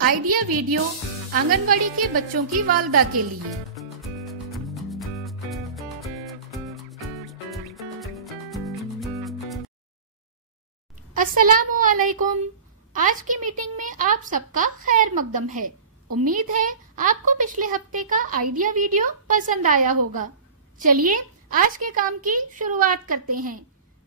Idea video anganwadi के बच्चों की वालदा के लिए। अस्सलामु अलैकुम। आज की मीटिंग में आप सबका खैर मकदम है। उम्मीद है आपको पिछले हफ्ते का आइडिया वीडियो पसंद आया होगा। चलिए आज के काम की शुरुआत करते हैं।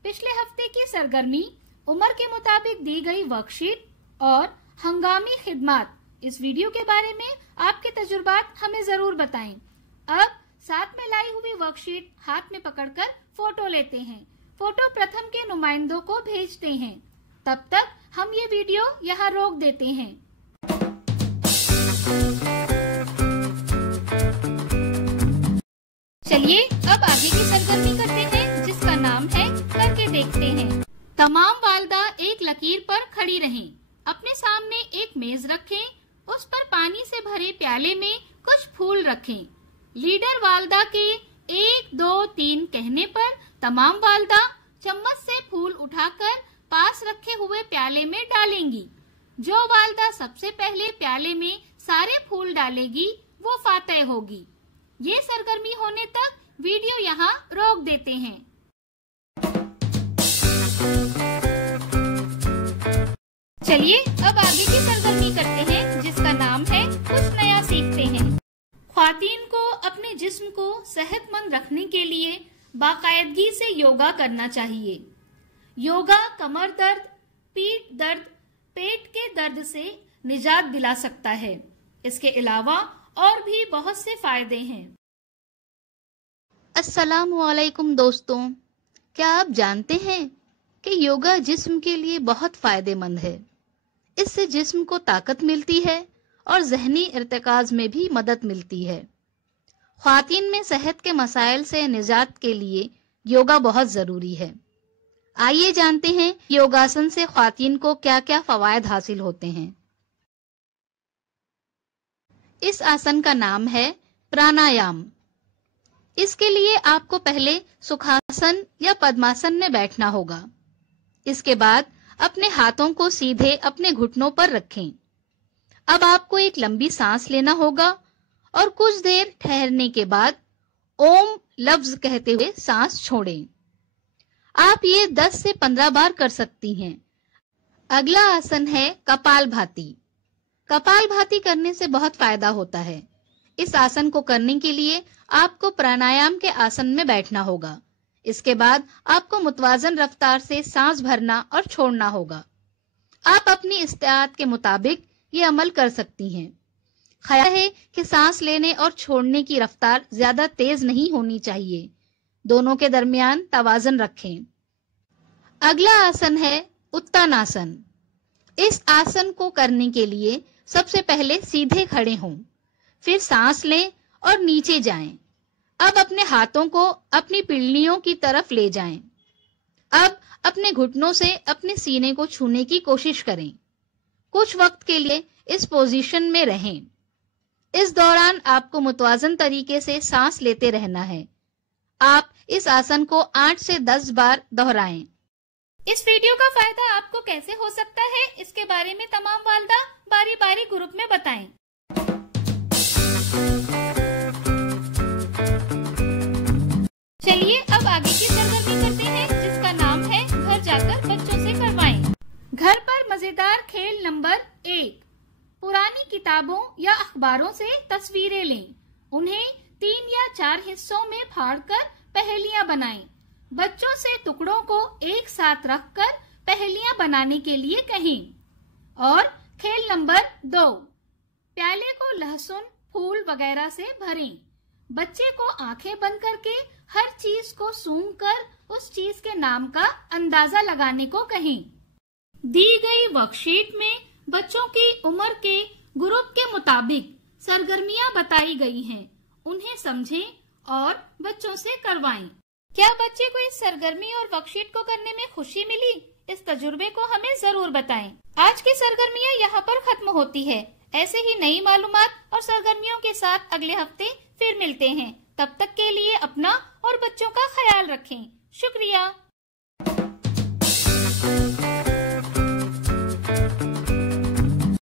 पिछले हफ्ते की सरगर्मी, उम्र के मुताबिक दी गई वर्कशीट और हंगामी खिदमत, इस वीडियो के बारे में आपके तजुर्बात हमें जरूर बताएं। अब साथ में लाई हुई वर्कशीट हाथ में पकड़कर फोटो लेते हैं। फोटो प्रथम के नुमाइंदों को भेजते हैं। तब तक हम ये वीडियो यहाँ रोक देते हैं। चलिए अब आगे की सरगर्मी करते हैं, जिसका नाम है करके देखते हैं। तमाम वालदा एक लकीर पर खड़ी रहें। अपने सामने एक मेज रखें, उस पर पानी से भरे प्याले में कुछ फूल रखें। लीडर वालदा के 1, 2, 3 कहने पर तमाम वालदा चम्मच से फूल उठाकर पास रखे हुए प्याले में डालेंगी। जो वालदा सबसे पहले प्याले में सारे फूल डालेगी वो फातेह होगी। ये सरगर्मी होने तक वीडियो यहाँ रोक देते हैं। चलिए अब आगे की सरगर्मी करते हैं, जिसका नाम है कुछ नया सीखते हैं। ख्वातीन को अपने जिस्म को सेहतमंद रखने के लिए बाकायदगी से योगा करना चाहिए। योगा कमर दर्द, पीठ दर्द, पेट के दर्द से निजात दिला सकता है। इसके अलावा और भी बहुत से फायदे हैं। अस्सलामु अलैकुम दोस्तों, क्या आप जानते हैं कि योगा जिस्म के लिए बहुत फायदेमंद है। इससे जिस्म को ताकत मिलती है और ज़हनी इर्तिकाज में भी मदद मिलती है। ख्वातीन में सेहत के मसाइल से निजात के लिए योगा बहुत जरूरी है। आइए जानते हैं योगासन से ख्वातीन को क्या क्या फवायद हासिल होते हैं। इस आसन का नाम है प्राणायाम। इसके लिए आपको पहले सुखासन या पद्मासन में बैठना होगा। इसके बाद अपने हाथों को सीधे अपने घुटनों पर रखें। अब आपको एक लंबी सांस लेना होगा और कुछ देर ठहरने के बाद ओम लफ्ज कहते हुए सांस छोड़ें। आप ये 10 से 15 बार कर सकती हैं। अगला आसन है कपालभाति। कपालभाति करने से बहुत फायदा होता है। इस आसन को करने के लिए आपको प्राणायाम के आसन में बैठना होगा। इसके बाद आपको मुतवाजन रफ्तार से सांस भरना और छोड़ना होगा। आप अपनी इस्तिआत के मुताबिक ये अमल कर सकती हैं। ख्याल है कि सांस लेने और छोड़ने की रफ्तार ज्यादा तेज नहीं होनी चाहिए। दोनों के दरमियान तवाजन रखें। अगला आसन है उत्तानासन। इस आसन को करने के लिए सबसे पहले सीधे खड़े हों, फिर सांस लें और नीचे जाएं। अब अपने हाथों को अपनी पिल्लियों की तरफ ले जाएं। अब अपने घुटनों से अपने सीने को छूने की कोशिश करें। कुछ वक्त के लिए इस पोजीशन में रहें। इस दौरान आपको मुतवाजन तरीके से सांस लेते रहना है। आप इस आसन को 8 से 10 बार दोहराएं। इस वीडियो का फायदा आपको कैसे हो सकता है, इसके बारे में तमाम वालदा बारी बारी ग्रुप में बताएं। चलिए अब आगे की सरगर्मी करते हैं, जिसका नाम है घर जाकर बच्चों से करवाएं। घर पर मजेदार खेल नंबर 1। पुरानी किताबों या अखबारों से तस्वीरें लें। उन्हें 3 या 4 हिस्सों में फाड़कर पहेलियां बनाएं। बच्चों से टुकड़ों को एक साथ रखकर पहेलियां बनाने के लिए कहें। और खेल नंबर 2, प्याले को लहसुन, फूल वगैरह से भरें। बच्चे को आंखें बंद करके हर चीज को सूंघकर उस चीज के नाम का अंदाजा लगाने को कहें। दी गई वर्कशीट में बच्चों की उम्र के ग्रुप के मुताबिक सरगर्मियां बताई गई हैं। उन्हें समझें और बच्चों से करवाएं। क्या बच्चे को इस सरगर्मी और वर्कशीट को करने में खुशी मिली? इस तजुर्बे को हमें जरूर बताएं। आज की सरगर्मियां यहाँ पर खत्म होती है। ऐसे ही नई मालूमात और सरगर्मियों के साथ अगले हफ्ते फिर मिलते हैं। तब तक के लिए अपना और बच्चों का ख्याल रखें। शुक्रिया।